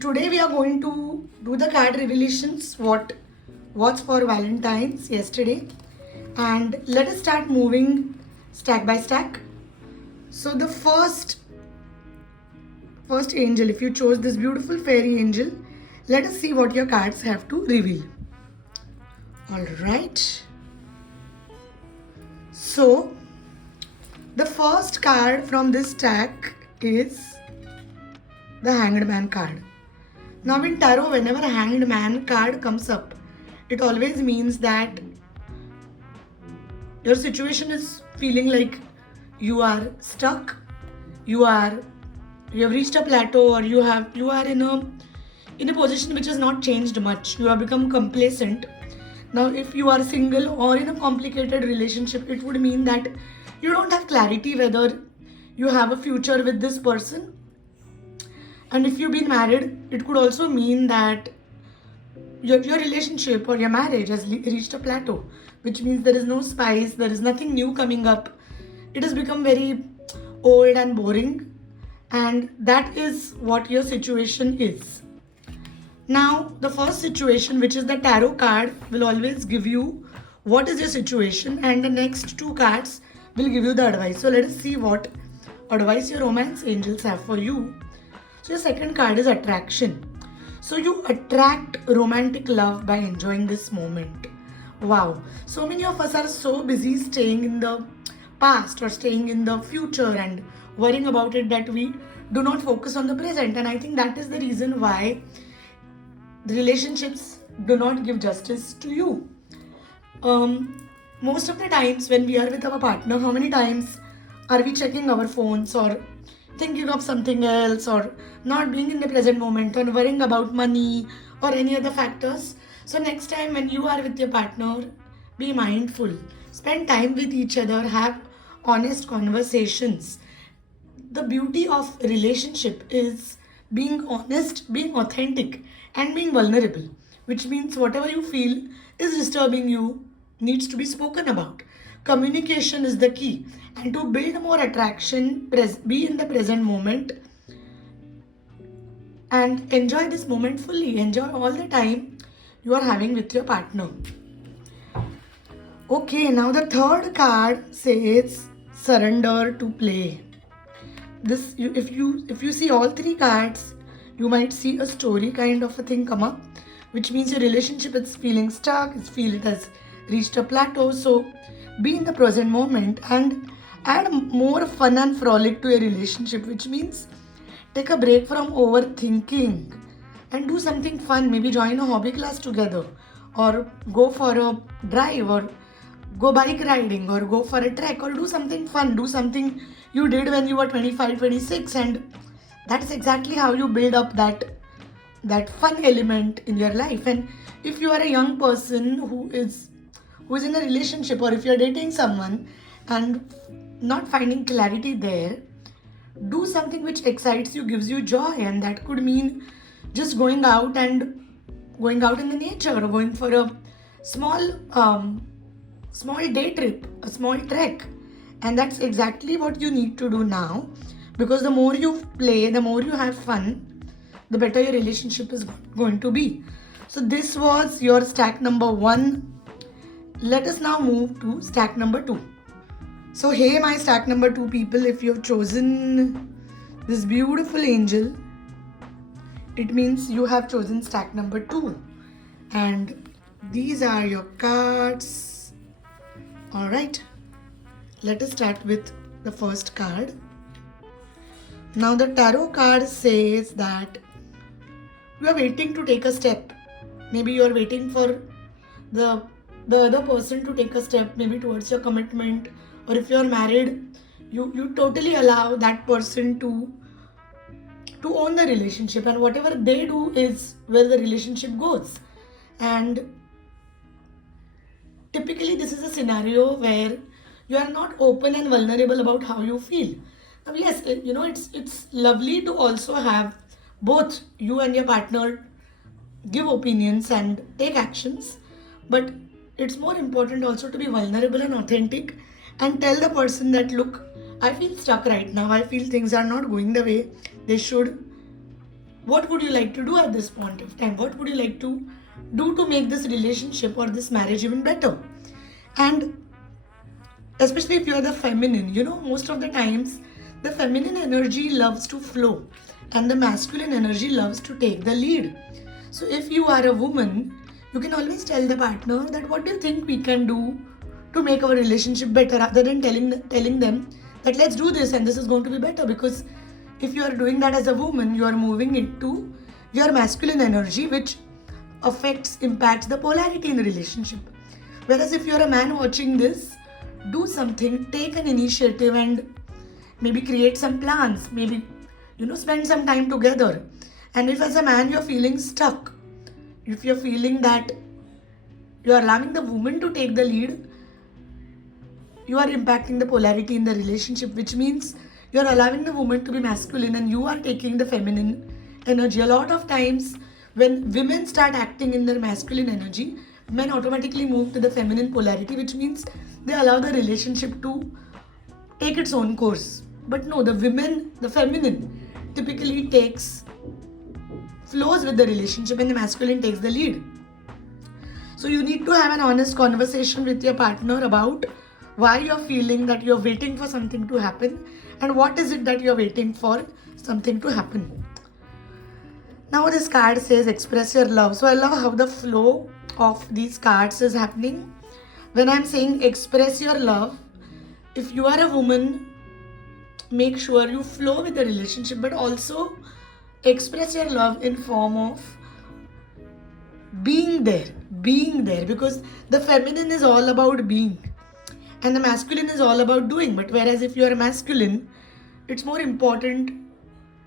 today we are going to do the card revelations, what's for Valentine's yesterday, and let us start moving stack by stack. So the first angel, if you chose this beautiful fairy angel, let us see what your cards have to reveal. All right. So the first card from this stack is the Hanged Man card. Now in tarot, whenever a Hanged Man card comes up, it always means that your situation is feeling like you are stuck, you have reached a plateau, or you are in a position which has not changed much. You have become complacent. Now if you are single or in a complicated relationship, it would mean that you don't have clarity whether you have a future with this person. And if you've been married, it could also mean that your relationship or your marriage has reached a plateau, which means there is no spice, there is nothing new coming up. It has become very old and boring, and that is what your situation is. Now, the first situation, which is the tarot card, will always give you what is your situation, and the next two cards will give you the advice. So let us see what advice your romance angels have for you. So your second card is attraction. So you attract romantic love by enjoying this moment. Wow. So many of us are so busy staying in the past or staying in the future and worrying about it that we do not focus on the present. And I think that is the reason why the relationships do not give justice to you. Most of the times when we are with our partner, how many times are we checking our phones or thinking of something else, or not being in the present moment, or worrying about money or any other factors? So next time when you are with your partner, be mindful, spend time with each other, have honest conversations. The beauty of relationship is being honest, being authentic, and being vulnerable, which means whatever you feel is disturbing you needs to be spoken about. Communication is the key, and to build more attraction, be in the present moment and enjoy this moment fully. Enjoy all the time you are having with your partner. Okay, now the third card says surrender to play. If you see all three cards, you might see a story kind of a thing come up, which means your relationship is feeling stuck, it has reached a plateau. So be in the present moment and add more fun and frolic to your relationship, which means take a break from overthinking and do something fun. Maybe join a hobby class together, or go for a drive, or go bike riding, or go for a trek, or do something fun. Do something you did when you were 25, 26, and that's exactly how you build up that fun element in your life. And if you are a young person who is in a relationship, or if you're dating someone and not finding clarity there, do something which excites you, gives you joy, and that could mean just going out in the nature, or going for a small day trip, a small trek. And that's exactly what you need to do now, because the more you play, the more you have fun, the better your relationship is going to be. So this was your stack number 1. Let us now move to stack number 2. So hey, my stack number 2 people, if you have chosen this beautiful angel, it means you have chosen stack number 2. And these are your cards. Alright, let us start with the first card. Now the tarot card says that you are waiting to take a step. Maybe you are waiting for the other person to take a step, maybe towards your commitment, or if you are married, you totally allow that person to own the relationship, and whatever they do is where the relationship goes. And typically this is a scenario where you are not open and vulnerable about how you feel. Now yes, it's lovely to also have both you and your partner give opinions and take actions, but it's more important also to be vulnerable and authentic and tell the person that, look, I feel stuck right now. I feel things are not going the way they should. What would you like to do at this point of time? What would you like to do to make this relationship or this marriage even better? And especially if you are the feminine, most of the times the feminine energy loves to flow and the masculine energy loves to take the lead. So if you are a woman, you can always tell the partner that what do you think we can do to make our relationship better, rather than telling them that let's do this and this is going to be better. Because if you are doing that as a woman, you are moving into your masculine energy, which impacts the polarity in the relationship. Whereas if you're a man watching this, do something, take an initiative and maybe create some plans, maybe spend some time together. And if as a man you're feeling stuck, if you're feeling that you're allowing the woman to take the lead, you are impacting the polarity in the relationship, which means you're allowing the woman to be masculine and you are taking the feminine energy. A lot of times when women start acting in their masculine energy, men automatically move to the feminine polarity, which means they allow the relationship to take its own course. But no, the feminine typically flows with the relationship and the masculine takes the lead. So you need to have an honest conversation with your partner about why you're feeling that you're waiting for something to happen and what is it that you're waiting for something to happen. Now this card says express your love. So I love how the flow of these cards is happening. When I'm saying express your love, if you are a woman, make sure you flow with the relationship, but also express your love in form of being there, because the feminine is all about being and the masculine is all about doing. But whereas if you are a masculine, it's more important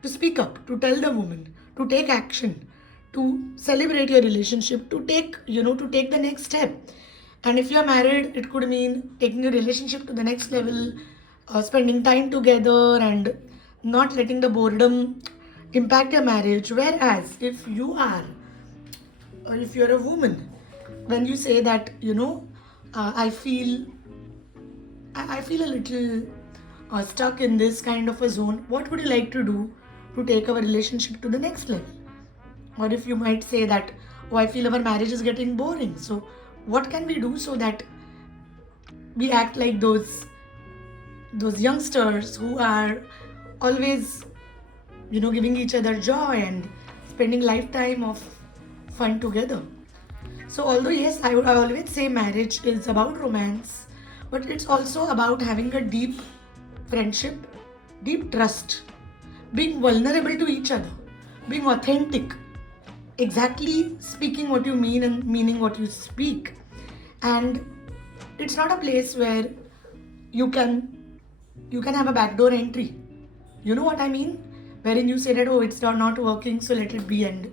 to speak up, to tell the woman, to take action, to celebrate your relationship, to take the next step. And if you're married, it could mean taking your relationship to the next level, spending time together and not letting the boredom impact your marriage. Whereas if you're a woman, when you say that, I feel a little stuck in this kind of a zone, what would you like to do to take our relationship to the next level? Or if you might say that, I feel our marriage is getting boring, so what can we do so that we act like those youngsters who are always giving each other joy and spending lifetime of fun together. So although yes, I always say marriage is about romance, but it's also about having a deep friendship, deep trust, being vulnerable to each other, being authentic, exactly speaking what you mean and meaning what you speak. And it's not a place where you can have a backdoor entry. You know what I mean? Wherein you say that, it's not working, so let it be end.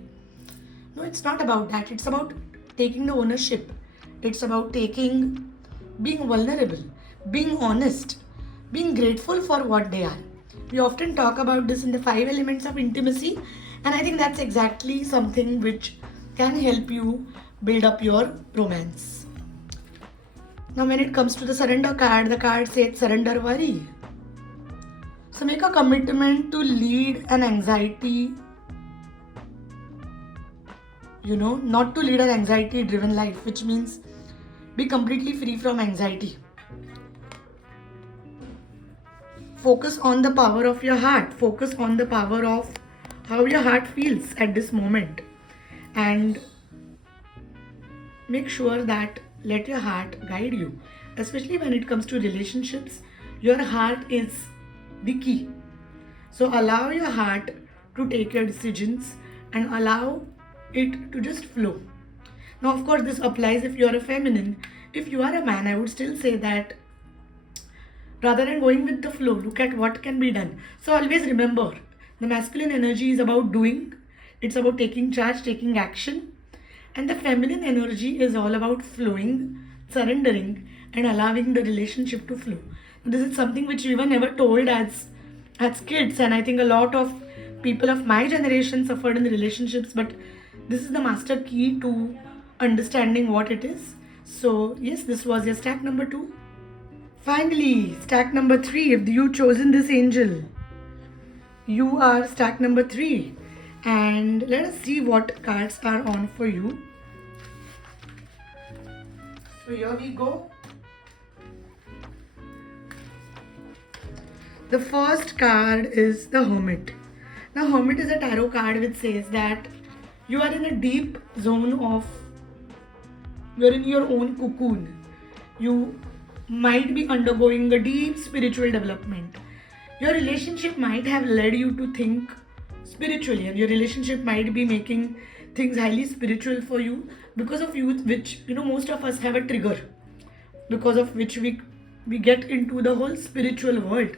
No, it's not about that. It's about taking the ownership. It's about being vulnerable, being honest, being grateful for what they are. We often talk about this in the 5 elements of intimacy, and I think that's exactly something which can help you build up your romance. Now when it comes to the surrender card, the card says surrender worry. So make a commitment to lead an anxiety, not to lead an anxiety driven life, which means be completely free from anxiety. Focus on the power of your heart. Focus on the power of how your heart feels at this moment. And make sure that let your heart guide you. Especially when it comes to relationships, your heart is the key. So allow your heart to take your decisions and allow it to just flow. Now, of course, this applies if you are a feminine. If you are a man, I would still say that rather than going with the flow, look at what can be done. So always remember, the masculine energy is about doing. It's about taking charge, taking action. And the feminine energy is all about flowing, surrendering, and allowing the relationship to flow. This is something which we were never told as kids, and I think a lot of people of my generation suffered in the relationships, but this is the master key to understanding what it is. So yes, this was your stack number 2. Finally, stack number 3. If you chosen this angel, you are stack number 3. And let us see what cards are on for you. So here we go. The first card is the Hermit. Now, Hermit is a tarot card which says that you are in a deep zone of, you're in your own cocoon. You might be undergoing a deep spiritual development. Your relationship might have led you to think spiritually, and your relationship might be making things highly spiritual for you, because of you, which most of us have a trigger, because of which we get into the whole spiritual world.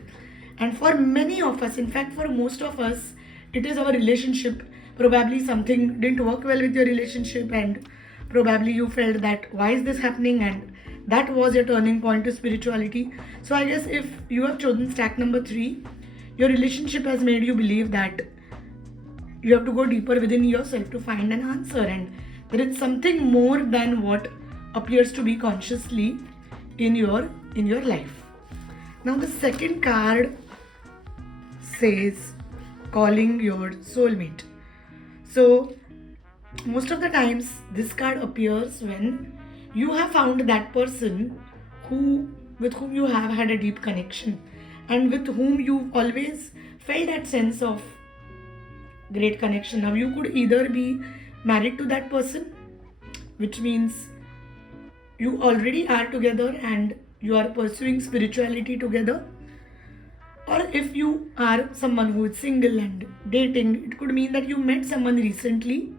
And for many of us, in fact for most of us, it is our relationship. Probably something didn't work well with your relationship, and probably you felt that why is this happening, and that was your turning point to spirituality. So I guess if you have chosen stack number 3, your relationship has made you believe that you have to go deeper within yourself to find an answer, and there is something more than what appears to be consciously in your life. Now the second card says calling your soulmate. So most of the times this card appears when you have found that person with whom you have had a deep connection, and with whom you've always felt that sense of great connection. Now you could either be married to that person, which means you already are together and you are pursuing spirituality together, or if you are someone who is single and dating, it could mean that you met someone recently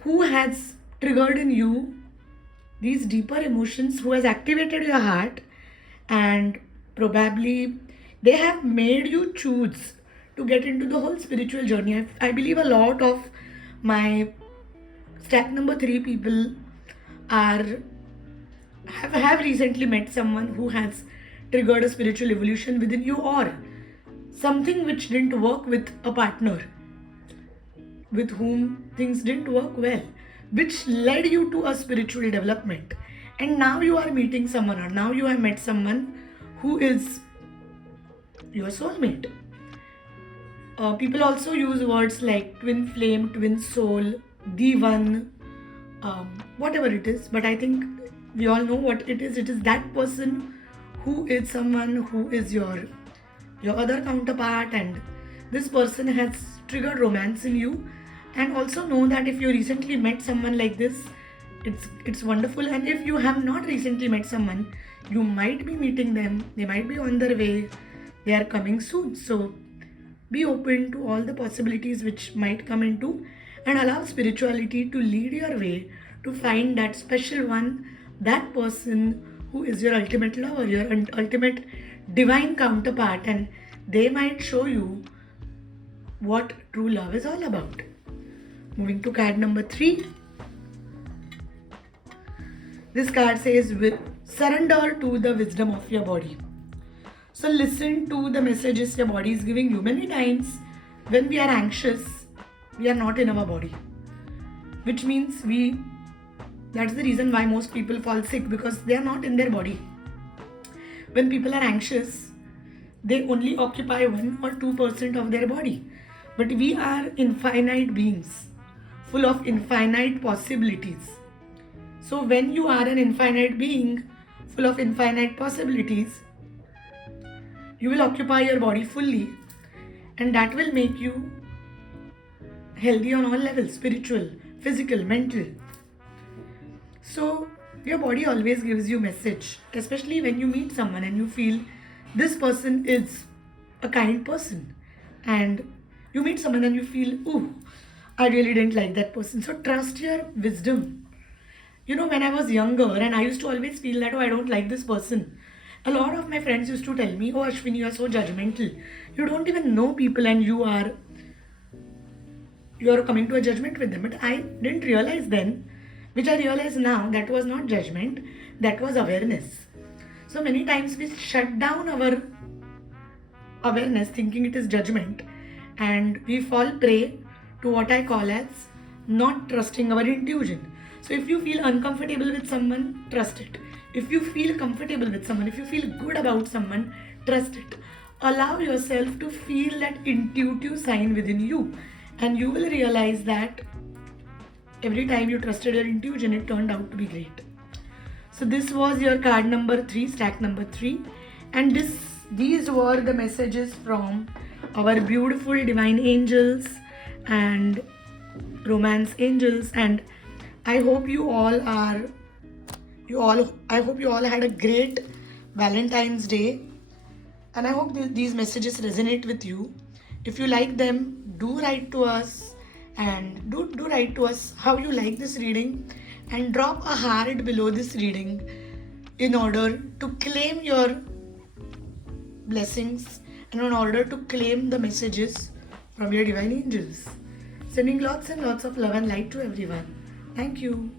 who has triggered in you these deeper emotions, who has activated your heart, and probably they have made you choose to get into the whole spiritual journey. I believe a lot of my stack number 3 people have recently met someone who has triggered a spiritual evolution within you, or something which didn't work with a partner with whom things didn't work well, which led you to a spiritual development. And now you are meeting someone, or now you have met someone who is your soulmate. People also use words like twin flame, twin soul, Divan, whatever it is, but I think we all know what it is. It is that person who is someone who is your other counterpart, and this person has triggered romance in you. And also know that if you recently met someone like this, it's wonderful. And if you have not recently met someone, you might be meeting them, they might be on their way, they are coming soon. So be open to all the possibilities which might come into, and allow spirituality to lead your way to find that special one, that person who is your ultimate lover, your ultimate divine counterpart, and they might show you what true love is all about. Moving to card number 3. This card says, surrender to the wisdom of your body. So listen to the messages your body is giving you. Many times when we are anxious, we are not in our body, which means that's the reason why most people fall sick, because they are not in their body. When people are anxious, they only occupy 1 or 2% of their body. But we are infinite beings, full of infinite possibilities. So when you are an infinite being, full of infinite possibilities, you will occupy your body fully, and that will make you healthy on all levels, spiritual, physical, mental. So your body always gives you message, especially when you meet someone and you feel this person is a kind person, and you meet someone and you feel, ooh, I really didn't like that person. So trust your wisdom. When I was younger and I used to always feel that, oh, I don't like this person, a lot of my friends used to tell me, oh, Ashwini, you are so judgmental. You don't even know people and you are coming to a judgment with them. But I didn't realize then, which I realize now, that was not judgment, that was awareness. So many times we shut down our awareness thinking it is judgment, and we fall prey to what I call as not trusting our intuition. So if you feel uncomfortable with someone, trust it. If you feel comfortable with someone, if you feel good about someone, trust it. Allow yourself to feel that intuitive sign within you, and you will realize that every time you trusted your intuition, it turned out to be great. So this was your card number 3, stack number 3, and these were the messages from our beautiful divine angels and romance angels. And I hope you all had a great Valentine's Day, and I hope these messages resonate with you. If you like them, do write to us, and do write to us how you like this reading, and drop a heart below this reading in order to claim your blessings and in order to claim the messages from your divine angels. Sending lots and lots of love and light to everyone. Thank you.